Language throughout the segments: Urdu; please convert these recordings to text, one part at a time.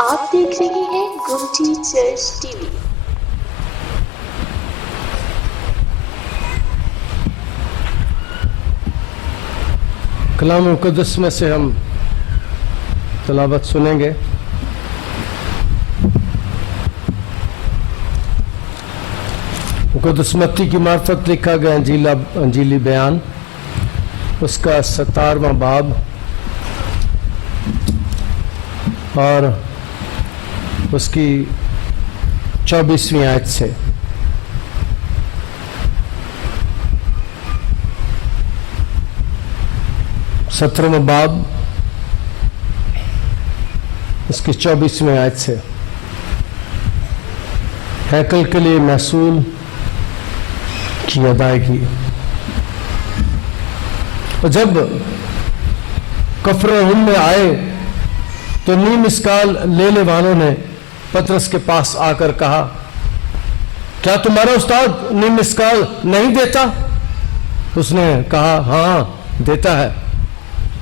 آپ دیکھ رہے ہیں گمٹی چرچ ٹی وی۔ کلام مقدس میں سے ہم تلاوت سنیں گے۔ مقدس متی کی معرفت لکھا گیا انجیلی بیان، اس کا 17واں باب اور اس کی 24ویں آیت سے۔ سترہواں باب اس کی 24ویں آیت سے۔ ہیکل کے لیے محصول کی ادائیگی۔ اور جب کفرنہوم میں آئے تو نیم اسکال لینے والوں نے پطرس کے پاس آ کر کہا، کیا تمہارا استاد نیم اسکال نہیں دیتا؟ اس نے کہا، ہاں دیتا ہے۔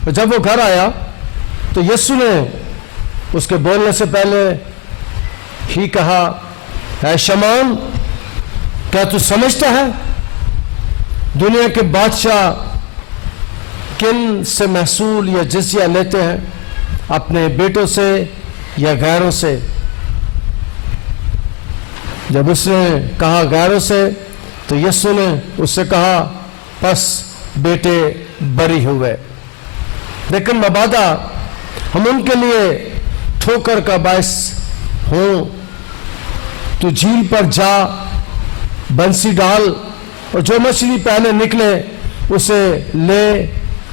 اور جب وہ گھر آیا تو یسوع نے اس کے بولنے سے پہلے ہی کہا، اے شمعون، کیا تو سمجھتا ہے دنیا کے بادشاہ کن سے محصول یا جزیہ لیتے ہیں، اپنے بیٹوں سے یا غیروں سے؟ جب اس نے کہا غیروں سے تو یسوع نے اس سے کہا، پس بیٹے بری ہوئے، لیکن مبادا ہم ان کے لیے ٹھوکر کا باعث ہوں، تو جھیل پر جا، بنسی ڈال، اور جو مچھلی پہلے نکلے اسے لے،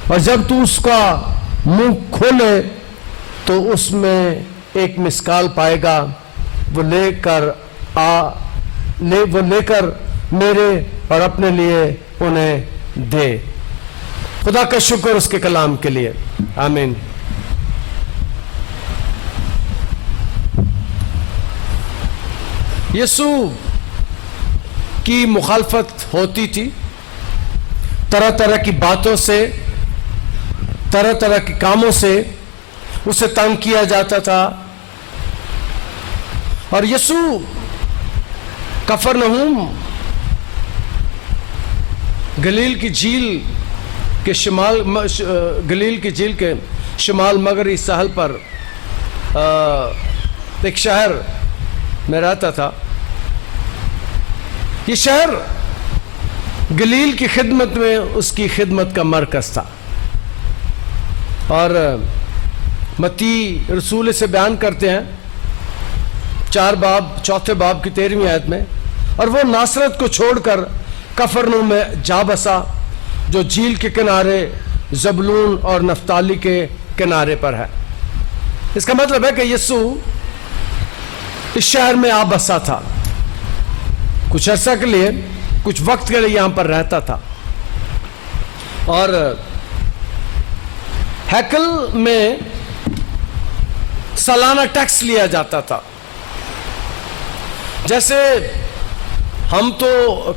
اور جب تو اس کا منہ کھولے تو اس میں ایک مسکال پائے گا، وہ لے کر میرے اور اپنے لیے انہیں دے۔ خدا کا شکر اس کے کلام کے لیے، آمین۔ یسوع کی مخالفت ہوتی تھی، طرح طرح کی باتوں سے، طرح طرح کے کاموں سے اسے تنگ کیا جاتا تھا، اور یسوع کفرنہوم گلیل کی جھیل کے شمال مغربی ساحل پر ایک شہر میں رہتا تھا۔ یہ شہر گلیل کی خدمت میں اس کی خدمت کا مرکز تھا، اور متی رسول سے بیان کرتے ہیں 4 باب کی 13ویں آیت میں، اور وہ ناصرت کو چھوڑ کر کفرنہوم میں جا بسا، جو جھیل کے کنارے زبلون اور نفتالی کے کنارے پر ہے۔ اس کا مطلب ہے کہ یسوع اس شہر میں آ بسا تھا، کچھ عرصہ کے لیے، کچھ وقت کے لیے یہاں پر رہتا تھا، اور ہیکل میں سالانہ ٹیکس لیا جاتا تھا۔ جیسے ہم تو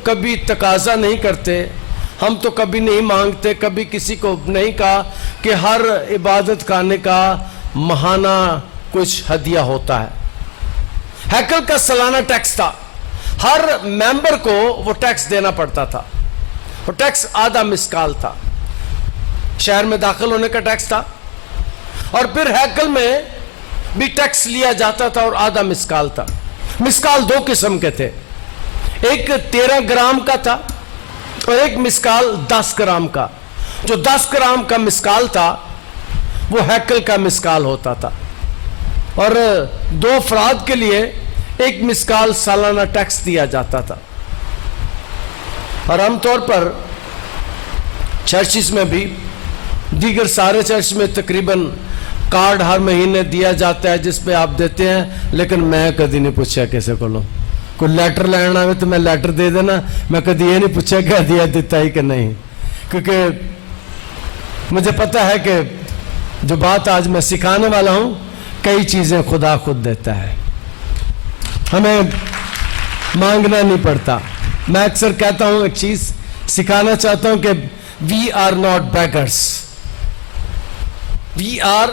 کبھی تقاضا نہیں کرتے، ہم تو کبھی نہیں مانگتے، کبھی کسی کو نہیں کہا کہ ہر عبادت خانے کا ماہانہ کچھ ہدیہ ہوتا ہے۔ ہیکل کا سالانہ ٹیکس تھا، ہر ممبر کو وہ ٹیکس دینا پڑتا تھا۔ وہ ٹیکس آدھا مسکال تھا، شہر میں داخل ہونے کا ٹیکس تھا، اور پھر ہیکل میں بھی ٹیکس لیا جاتا تھا، اور آدھا مسکال تھا۔ مسکال 2 قسم کے تھے، ایک 13 گرام کا تھا اور ایک مسکال 10 گرام کا۔ جو 10 گرام کا مسکال تھا وہ ہیکل کا مسکال ہوتا تھا، اور 2 افراد کے لیے ایک مسکال سالانہ ٹیکس دیا جاتا تھا۔ اور عام طور پر چرچز میں بھی، دیگر سارے چرچ میں تقریباً کارڈ ہر مہینے دیا جاتا ہے جس پہ آپ دیتے ہیں، لیکن میں کدی نہیں پوچھا کیسے کو لو، کوئی لیٹر لینا ہے تو میں لیٹر دے دینا، میں کدی یہ نہیں پوچھا کہ ہدیہ دیتا ہی کہ نہیں، کیونکہ مجھے پتا ہے کہ جو بات آج میں سکھانے والا ہوں، کئی چیزیں خدا خود دیتا ہے، ہمیں مانگنا نہیں پڑتا۔ میں اکثر کہتا ہوں، ایک چیز سکھانا چاہتا ہوں کہ we are not beggars. We are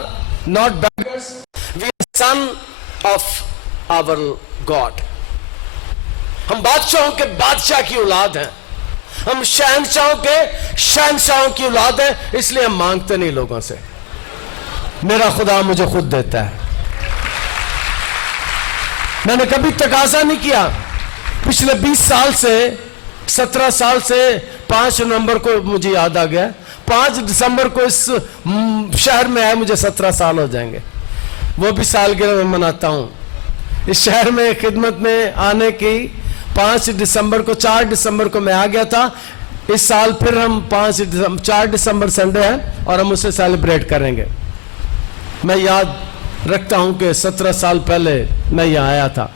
not beggars. We are son of our God. ہم بادشاہوں کے بادشاہ کی اولاد ہیں, ہم شہنشاہوں کے شہنشاہوں کی اولاد ہیں, اس لیے ہم مانگتے نہیں لوگوں سے. میرا خدا مجھے خود دیتا ہے. میں نے کبھی تقاضا نہیں کیا. پچھلے 20 سال سے 17 سال سے 5 نومبر کو مجھے یاد آ گیا, 5 دسمبر کو اس شہر میں آئے مجھے 17 سال ہو جائیں گے. وہ بھی سالگرہ میں مناتا ہوں. اس شہر میں خدمت میں آنے کی 5 دسمبر کو 4 دسمبر کو میں آ گیا تھا. اس سال پھر ہم 4 دسمبر سنڈے ہے اور ہم اسے سیلیبریٹ کریں گے. میں یاد رکھتا ہوں کہ 17 سال پہلے میں یہاں آیا تھا,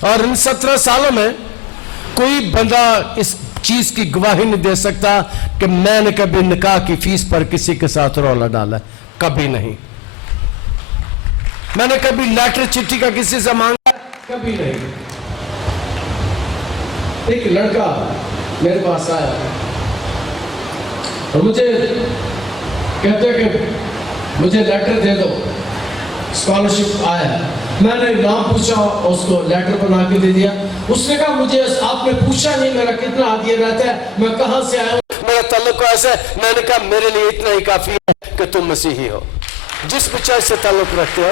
اور ان 17 سالوں میں کوئی بندہ اس چیز کی گواہی نہیں دے سکتا کہ میں نے کبھی نکاح کی فیس پر کسی کے ساتھ رولا ڈالا. کبھی نہیں. میں نے کبھی لیٹر چٹھی کا کسی سے مانگا, کبھی نہیں. ایک لڑکا میرے پاس آیا اور مجھے کہتے کہ مجھے لیٹر دے دو, اسکالرشپ آیا. میں نے نام پوچھا, اس کو لیٹر بنا کے دے دیا. اس نے کہا مجھے آپ نے پوچھا نہیں میرا کتنا عادیہ رہتا ہے, میں کہاں سے آیا ہوں, میرا تعلق ایسا ہے. میں نے کہا میرے لیے اتنا ہی کافی ہے کہ تم مسیحی ہو, جس بھی چیز سے تعلق رکھتے ہو.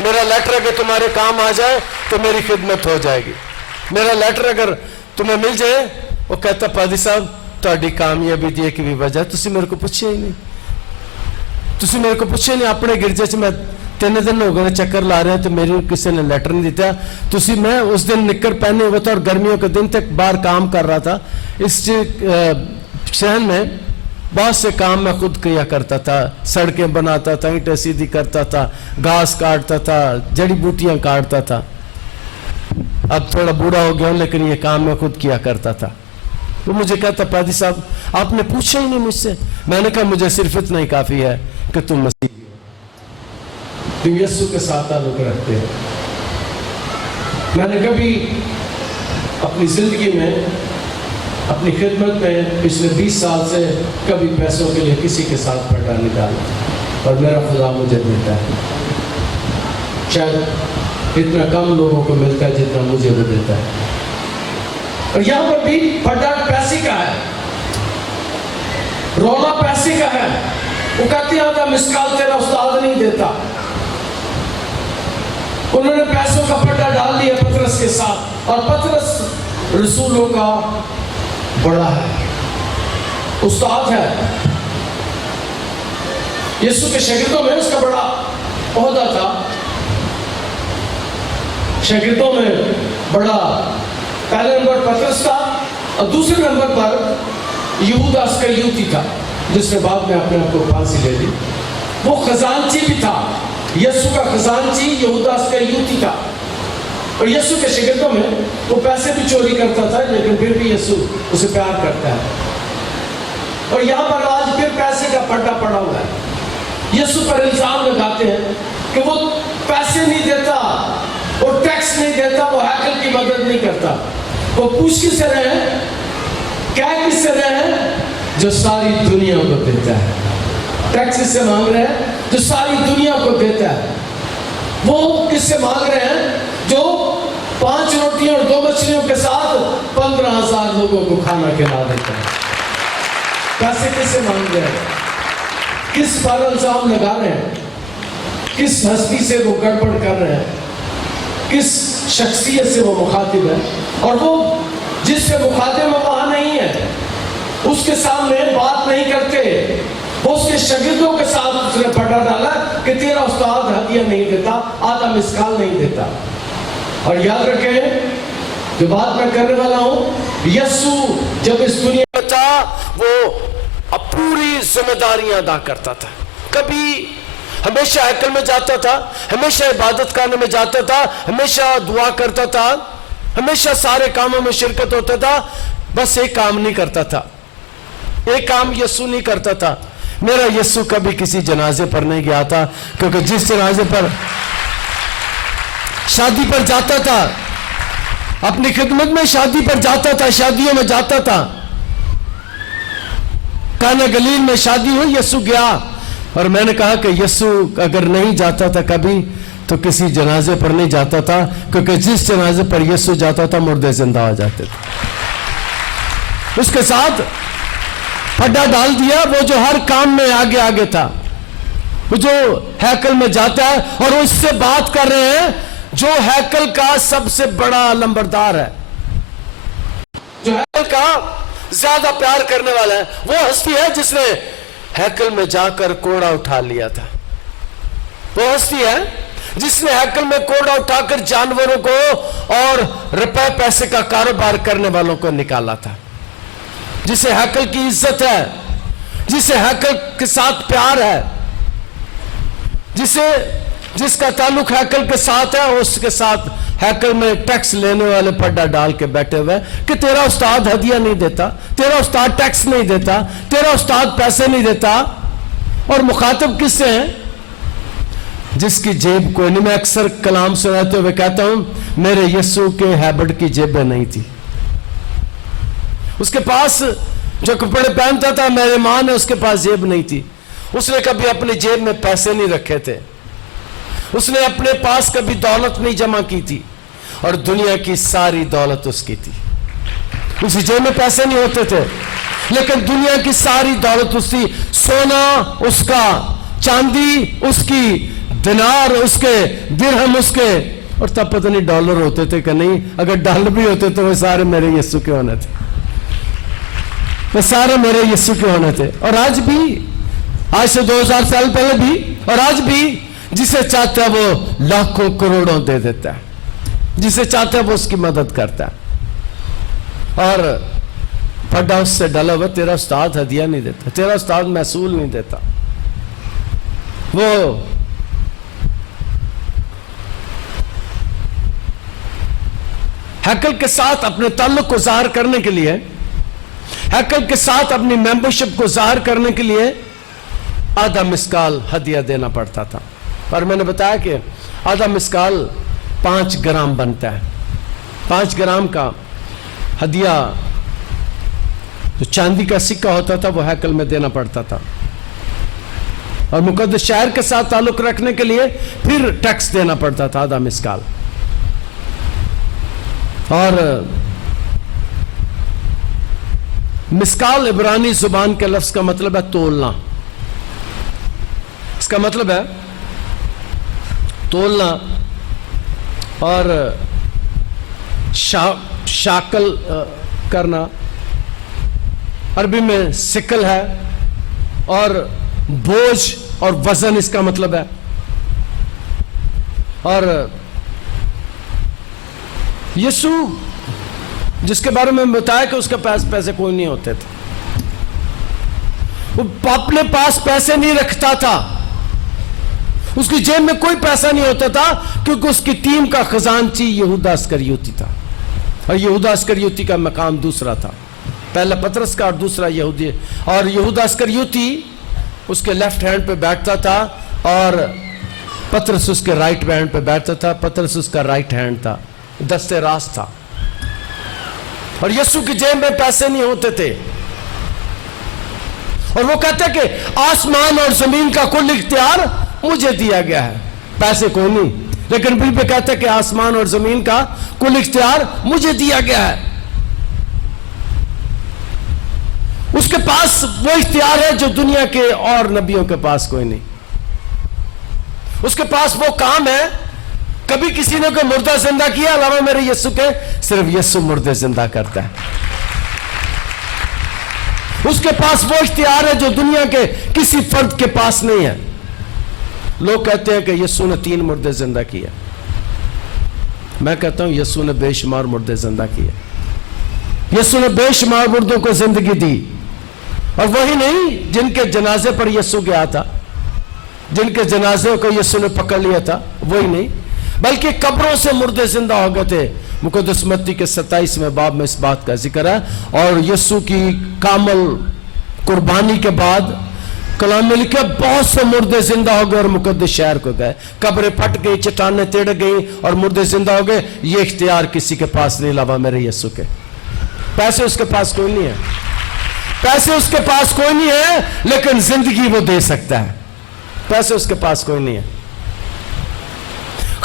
میرا لیٹر اگر تمہارے کام آ جائے تو میری خدمت ہو جائے گی. میرا لیٹر اگر تمہیں مل جائے, وہ کہتا پادری صاحب تہاڈی کامیابی دی ایک بھی وجہ تسی میرے کو پوچھے ہی نہیں, تسی میرے کو پوچھے نہیں. اپنے گرجے سے میں 3 دن ہو گئے چکر لا رہے ہیں تو میری کسی نے لیٹر نہیں دیتا. تسی میں اس دن نکر پہنے ہوئے تھا اور گرمیوں کے دن تک باہر کام کر رہا تھا. اس شہر میں بہت سے کام میں خود کیا کرتا تھا. سڑکیں بناتا تھا, اینٹیں سیدھی کرتا تھا, گھاس کاٹتا تھا, جڑی بوٹیاں کاٹتا تھا. اب تھوڑا بوڑھا ہو گیا ہوں لیکن یہ کام میں خود کیا کرتا تھا. وہ مجھے کہتا پادری صاحب آپ نے پوچھا ہی نہیں مجھ سے. میں نے کہا مجھے صرف اتنا ہی کافی ہے کہ تم مسیحی ہو, تم یسوع کے ساتھ تعلق رکھتے ہو. میں نے کبھی اپنی زندگی میں اپنی خدمت میں پچھلے 20 سال سے کبھی پیسوں کے لیے کسی کے ساتھ پٹا نہیں ڈالا, اور میرا خدا مجھے دیتا ہے. شاید اتنا کم لوگوں کو ملتا ہے جتنا مجھے وہ دیتا ہے. اور یہاں پر بھی پٹا پیسے کا ہے, رونا پیسے کا ہے. وہ کہتے ہیں آدھا مسکال تیرا استاد نہیں دیتا. انہوں نے پیسوں کا پٹا ڈال دیا پطرس کے ساتھ, اور پطرس رسولوں کا بڑا ہے, استاد ہے. یسوع کے شاگردوں میں اس کا بڑا عہدہ تھا. شاگردوں میں بڑا پہلے نمبر پطرس تھا, اور دوسرے نمبر پر یہودا اسکریوتی تھا جس نے بعد میں اپنے آپ کو پھانسی لے لی. وہ خزانچی بھی تھا. یسوع کا خزانچی یہودا اسکریوتی تھا. اور یسوع کے شاگردوں میں وہ پیسے بھی چوری کرتا تھا لیکن پھر بھی یسوع اسے پیار کرتا ہے. اور یہاں پر آج پھر پیسے کا پٹا پڑا ہوا ہے. یسوع پر الزام لگاتے ہیں کہ وہ پیسے نہیں دیتا, وہ ٹیکس نہیں دیتا, وہ ہیکل کی مدد نہیں کرتا. وہ پوچھ کس سے رہے ہیں, کیا کس سے رہے ہیں, جو ساری دنیا کو دیتا ہے. ٹیکس اس سے مانگ رہے ہیں جو ساری دنیا کو دیتا ہے. وہ کس سے مانگ رہے ہیں جو 5 روٹیاں اور 2 مچھلیوں کے ساتھ 15,000 لوگوں کو کھانا کھلا دیتا ہے. پیسے کس سے مانگ رہے ہیں, کس پر الزام لگا رہے ہیں, کس ہستی سے وہ گڑبڑ کر رہے ہیں, کس شخصیت سے وہ مخاطب ہے. اور وہ جس سے مخاطب ہے وہاں نہیں ہے, اس کے سامنے بات نہیں کرتے. وہ اس کے شاگردوں کے ساتھ اس نے پٹا ڈالا کہ تیرا استاد ہدیہ نہیں دیتا, آدھا مسکال نہیں دیتا. اور یاد رکھیں جو بات میں کرنے والا ہوں, یسوع جب اس دنیا میں تھا وہ پوری ذمہ داریاں ادا کرتا تھا. کبھی ہمیشہ ہیکل میں جاتا تھا, ہمیشہ عبادت کرنے میں جاتا تھا, ہمیشہ دعا کرتا تھا, ہمیشہ سارے کاموں میں شرکت ہوتا تھا. بس ایک کام نہیں کرتا تھا, ایک کام یسوع نہیں کرتا تھا. میرا یسوع کبھی کسی جنازے پر نہیں گیا تھا, کیونکہ جس جنازے پر شادی پر جاتا تھا, اپنی خدمت میں شادی پر جاتا تھا, شادیوں میں جاتا تھا. کانا گلیل میں شادی ہوئی, یسوع گیا. اور میں نے کہا کہ یسوع اگر نہیں جاتا تھا کبھی تو کسی جنازے پر نہیں جاتا تھا، کیونکہ جس جنازے پر یسوع جاتا تھا مردے زندہ ہو جاتے تھے۔ اس کے ساتھ پھڈا ڈال دیا، وہ جو ہر کام میں آگے آگے تھا، وہ جو ہیکل میں جاتا ہے، اور اس سے بات کر رہے ہیں جو ہیکل کا سب سے بڑا لمبردار ہے، جو ہیکل کا زیادہ پیار کرنے والا ہے۔ وہ ہستی ہے جس نے ہیکل میں جا کر کوڑا اٹھا لیا تھا۔ وہ ہستی ہے جس نے ہیکل میں کوڑا اٹھا کر جانوروں کو اور روپے پیسے کا کاروبار کرنے والوں کو نکالا تھا، جسے ہیکل کی عزت ہے، جسے ہیکل کے ساتھ پیار ہے، جس کا تعلق ہیکل کے ساتھ ہے، اس کے ساتھ ہیکل میں ٹیکس لینے والے پھڈا ڈال کے بیٹھے ہوئے کہ تیرا استاد ہدیہ نہیں دیتا، تیرا استاد ٹیکس نہیں دیتا، تیرا استاد پیسے نہیں دیتا۔ اور مخاطب کس سے ہیں؟ جس کی جیب کوئی نہیں۔ میں اکثر کلام سناتے ہوئے کہتا ہوں میرے یسوع کے ہیبٹ کی جیبیں نہیں تھی، اس کے پاس جو کپڑے پہنتا تھا میرے ماں نے، اس کے پاس جیب نہیں تھی، اس نے کبھی اپنی جیب میں پیسے نہیں رکھے تھے، اس نے اپنے پاس کبھی دولت نہیں جمع کی تھی، اور دنیا کی ساری دولت اس کی تھی۔ اسی جیب میں پیسے نہیں ہوتے تھے، لیکن دنیا کی ساری دولت اس کی، سونا اس کا، چاندی اس کی، دینار اس کے، درہم اس کے، اور تب پتہ نہیں ڈالر ہوتے تھے کہ نہیں، اگر ڈالر بھی ہوتے تو وہ سارے میرے یسوع کے ہونے تھے، وہ سارے میرے یسوع کے ہونے تھے۔ اور آج بھی، آج سے 2000 سال پہلے بھی، اور آج بھی جسے چاہتا ہے وہ لاکھوں کروڑوں دے دیتا ہے، جسے چاہتا ہے وہ اس کی مدد کرتا ہے۔ اور پھڈا اس سے ڈلا ہوا، تیرا استاد ہدیہ نہیں دیتا، تیرا استاد محصول نہیں دیتا۔ وہ ہیکل کے ساتھ اپنے تعلق کو ظاہر کرنے کے لیے، ہیکل کے ساتھ اپنی ممبرشپ کو ظاہر کرنے کے لیے آدھا مسکال ہدیہ دینا پڑتا تھا۔ اور میں نے بتایا کہ آدھا مسکال 5 گرام بنتا ہے۔ 5 گرام کا ہدیہ جو چاندی کا سکہ ہوتا تھا وہ ہیکل میں دینا پڑتا تھا، اور مقدس شہر کے ساتھ تعلق رکھنے کے لیے پھر ٹیکس دینا پڑتا تھا آدھا مسکال۔ اور مسکال عبرانی زبان کے لفظ کا مطلب ہے تولنا، اس کا مطلب ہے تولنا، اور شاکل کرنا، عربی میں سکل ہے، اور بوجھ اور وزن اس کا مطلب ہے۔ اور یسوع جس کے بارے میں بتایا کہ اس کے پاس پیسے کوئی نہیں ہوتے تھے، وہ اپنے پاس پیسے نہیں رکھتا تھا، اس کی جیب میں کوئی پیسہ نہیں ہوتا تھا، کیونکہ اس کی ٹیم کا خزانچی یہودا اسکریوتی تھا، اور یہودا اسکریوتی کا مقام دوسرا تھا، پہلا پطرس کا اور دوسرا یہودی، اور یہودا اسکریوتی اس کے لیفٹ ہینڈ پہ بیٹھتا تھا اور پطرس اس کے رائٹ ہینڈ پہ بیٹھتا تھا، پطرس اس کا رائٹ ہینڈ تھا، دستے راست تھا۔ اور یسوع کی جیب میں پیسے نہیں ہوتے تھے، اور وہ کہتے کہ آسمان اور زمین کا کل اختیار مجھے دیا گیا ہے، پیسے کوئی نہیں، لیکن پھر بھی کہتے کہ آسمان اور زمین کا کل اختیار مجھے دیا گیا ہے۔ اس کے پاس وہ اختیار ہے جو دنیا کے اور نبیوں کے پاس کوئی نہیں، اس کے پاس وہ کام ہے، کبھی کسی نے کوئی مردہ زندہ کیا علاوہ میرے یسوع کے؟ صرف یسوع مردے زندہ کرتا ہے۔ اس کے پاس وہ اختیار ہے جو دنیا کے کسی فرد کے پاس نہیں ہے۔ لوگ کہتے ہیں کہ یسوع نے 3 مردے زندہ کیا، میں کہتا ہوں یسوع نے بے شمار مردے زندہ کیے، یسوع نے بے شمار مردوں کو زندگی دی، اور وہی نہیں جن کے جنازے پر یسوع گیا تھا، جن کے جنازے کو یسوع نے پکڑ لیا تھا، وہی نہیں، بلکہ قبروں سے مردے زندہ ہو گئے تھے۔ مقدس متی کے 27ویں باب میں اس بات کا ذکر ہے، اور یسوع کی کامل قربانی کے بعد کلام میں لکھا بہت سے مردے زندہ ہو گئے اور مقدس شہر کو گئے، قبریں پھٹ گئی، چٹانیں تڑ گئی اور مردے زندہ ہو گئے۔ یہ اختیار کسی کے پاس نہیں علاوہ میرے یسوع کے۔ پیسے اس کے پاس کوئی نہیں ہے، پیسے اس کے پاس کوئی نہیں ہے، لیکن زندگی وہ دے سکتا ہے۔ پیسے اس کے پاس کوئی نہیں ہے،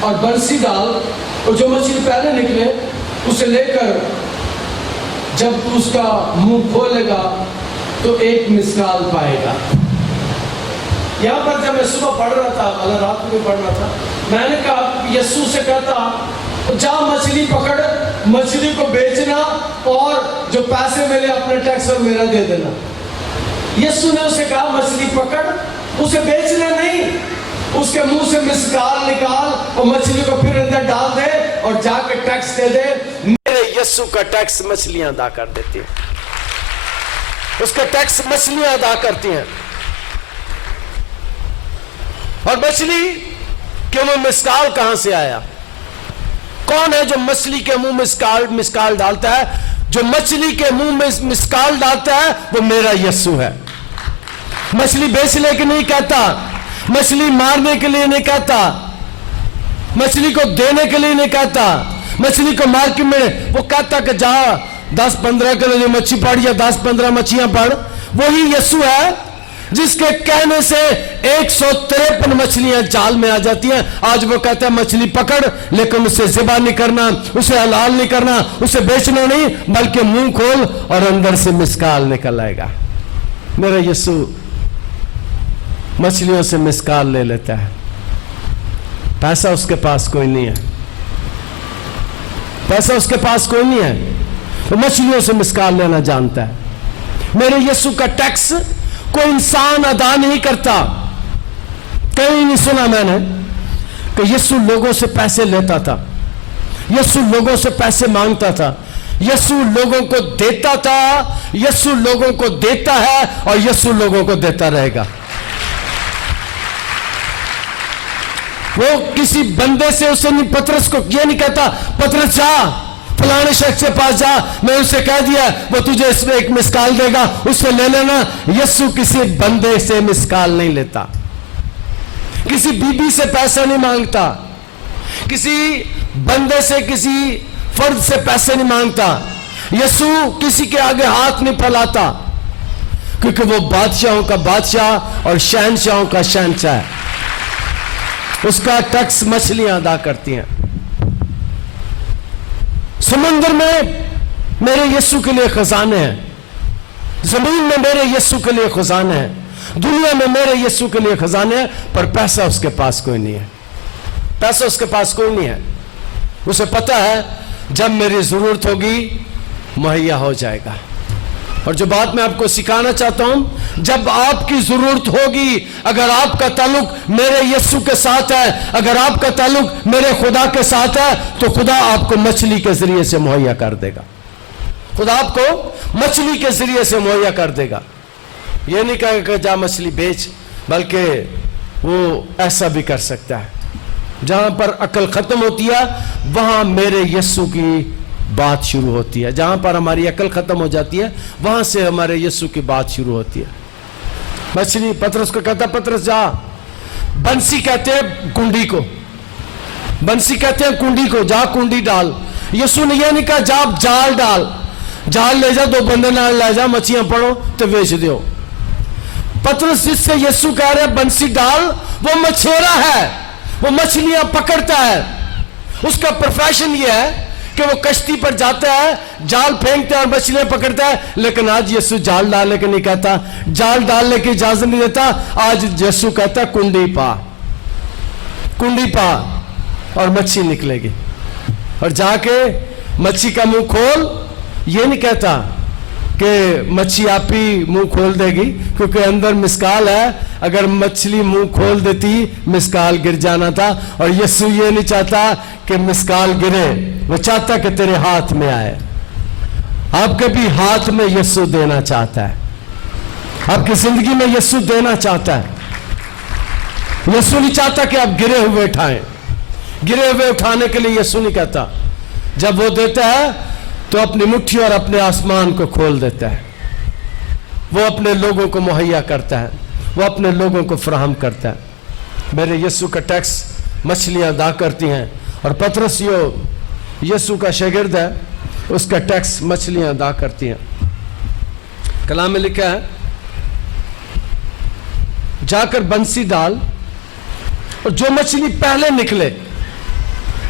اور بنسی ڈال اور جو مچھلی پہلے نکلے اسے لے کر جب تو اس کا منہ کھولے گا تو ایک مسکال پائے گا. یہاں پر جب میں صبح پڑھ رہا تھا، اللہ رات میں پڑھ رہا تھا، میں نے کہا یسوع سے کہتا جا مچھلی پکڑ، مچھلی کو بیچنا اور جو پیسے ملے اپنے ٹیکس اور میرا دے دینا. یسوع نے اسے کہا مچھلی پکڑ، اسے بیچنا نہیں، اس کے منہ سے مسکال نکال اور مچھلی کو پھر اندر ڈال دے اور جا کے ٹیکس دے دے. میرے یسوع کا ٹیکس مچھلیاں ادا کر دیتی ہیں، اس کا ٹیکس مچھلیاں ادا کرتی ہیں. اور مچھلی کے منہ مسکال کہاں سے آیا؟ کون ہے جو مچھلی کے منہ مسکال ڈالتا ہے؟ جو مچھلی کے منہ میں مسکال ڈالتا ہے وہ میرا یسوع ہے. مچھلی بیچنے کے نہیں کہتا، مچھلی مارنے کے لیے نہیں کہتا، مچھلی کو دینے کے لیے نہیں کہتا، مچھلی کو مارکیٹ میں وہ کہتا کہ جا 10-15 کلو جو مچھلی پڑ یا 10-15 مچھلیاں پڑ. وہی یسوع ہے جس کے کہنے سے 153 مچھلیاں جال میں آ جاتی ہیں. آج وہ کہتا ہے مچھلی پکڑ، لیکن اسے ذبح نہیں کرنا، اسے حلال نہیں کرنا، اسے بیچنا نہیں، بلکہ منہ کھول اور اندر سے مسکال نکل آئے گا. میرا یسوع مچھلیوں سے مسکال لے لیتا ہے. پیسہ اس کے پاس کوئی نہیں ہے، پیسہ اس کے پاس کوئی نہیں ہے، وہ مچھلیوں سے مسکال لینا جانتا ہے. میرے یسوع کا ٹیکس کوئی انسان ادا نہیں کرتا. کہیں نہیں سنا میں نے کہ یسوع لوگوں سے پیسے لیتا تھا، یسوع لوگوں سے پیسے مانگتا تھا. یسوع لوگوں کو دیتا تھا، یسوع لوگوں کو دیتا ہے اور یسوع لوگوں کو دیتا رہے گا. وہ کسی بندے سے اسے نہیں، پطرس کو یہ نہیں کہتا پطرس جا فلانے شخص کے پاس جا، میں اسے کہہ دیا وہ تجھے اس میں ایک مسکال دے گا، اس سے لے لینا. یسوع کسی بندے سے مسکال نہیں لیتا، کسی بی بی سے پیسہ نہیں مانگتا، کسی بندے سے، کسی فرد سے پیسے نہیں مانگتا. یسوع کسی کے آگے ہاتھ نہیں پھیلاتا، کیونکہ وہ بادشاہوں کا بادشاہ اور شہنشاہوں کا شہنشاہ ہے. اس کا ٹیکس مچھلیاں ادا کرتی ہیں. سمندر میں میرے یسوع کے لیے خزانے ہیں، زمین میں میرے یسوع کے لیے خزانے ہیں، دنیا میں میرے یسوع کے لیے خزانے ہیں. پر پیسہ اس کے پاس کوئی نہیں ہے، پیسہ اس کے پاس کوئی نہیں ہے. اسے پتا ہے جب میری ضرورت ہوگی مہیا ہو جائے گا. اور جو بات میں آپ کو سکھانا چاہتا ہوں، جب آپ کی ضرورت ہوگی، اگر آپ کا تعلق میرے یسوع کے ساتھ ہے، اگر آپ کا تعلق میرے خدا کے ساتھ ہے، تو خدا آپ کو مچھلی کے ذریعے سے مہیا کر دے گا. خدا آپ کو مچھلی کے ذریعے سے مہیا کر دے گا. یہ نہیں کہے کہ جا مچھلی بیچ، بلکہ وہ ایسا بھی کر سکتا ہے. جہاں پر عقل ختم ہوتی ہے وہاں میرے یسوع کی بات شروع ہوتی ہے. جہاں پر ہماری عقل ختم ہو جاتی ہے وہاں سے ہمارے یسوع کی بات شروع ہوتی ہے. مچھلی پطرس کو کہتا پطرس جا، بنسی کہتے ہیں کنڈی کو، بنسی کہتے ہیں کنڈی کو، جا کنڈی ڈال. یسوع نے یہ نہیں کہا جا جال ڈال، جال لے جا 2 بندے نال لے جا، مچھلیاں پڑو تو بیچ دیو. پطرس جس سے یسوع کہہ رہے بنسی ڈال، وہ مچھیرا ہے، وہ مچھلیاں پکڑتا ہے. اس کا پروفیشن یہ ہے کہ وہ کشتی پر جاتا ہے، جال پھینکتا ہے اور مچھلیاں پکڑتا ہے. لیکن آج یسوع جال ڈالنے کے نہیں کہتا، جال ڈالنے کی اجازت نہیں دیتا. آج یسوع کہتا ہے کنڈی پا، کنڈی پا اور مچھلی نکلے گی. اور جا کے مچھلی کا منہ کھول. یہ نہیں کہتا کہ مچھلی آپ ہی منہ کھول دے گی، کیونکہ اندر مسکال ہے. اگر مچھلی منہ کھول دیتی مسکال گر جانا تھا. اور یسوع یہ نہیں چاہتا کہ مسکال گرے، وہ چاہتا کہ تیرے ہاتھ میں آئے. آپ کے بھی ہاتھ میں یسوع دینا چاہتا ہے، آپ کی زندگی میں یسوع دینا چاہتا ہے. یسوع نہیں چاہتا کہ آپ گرے ہوئے اٹھائیں. گرے ہوئے اٹھانے کے لیے یسوع نہیں کہتا. جب وہ دیتا ہے تو اپنی مٹھی اور اپنے آسمان کو کھول دیتا ہے. وہ اپنے لوگوں کو مہیا کرتا ہے، وہ اپنے لوگوں کو فراہم کرتا ہے. میرے یسوع کا ٹیکس مچھلیاں ادا کرتی ہیں. اور پطرس یسوع کا شاگرد ہے، اس کا ٹیکس مچھلیاں ادا کرتی ہیں. کلام میں لکھا ہے جا کر بنسی ڈال اور جو مچھلی پہلے نکلے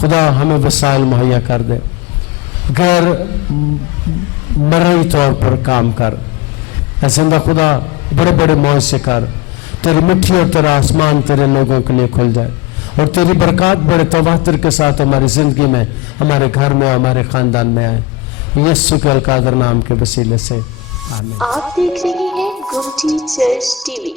خدا ہمیں وسائل مہیا کر دے. غیر مرئی طور پر کام کر. اے زندہ خدا بڑے بڑے معجزے کر. تیری مٹھی اور تیرا آسمان تیرے لوگوں کے لیے کھل جائے اور تیری برکات بڑے تواتر کے ساتھ ہماری زندگی میں, ہمارے گھر میں, ہمارے خاندان میں آئے. یسوع کے القادر نام کے وسیلے سے آمین. آپ دیکھ رہے ہیں گمٹی چرچ ٹی وی.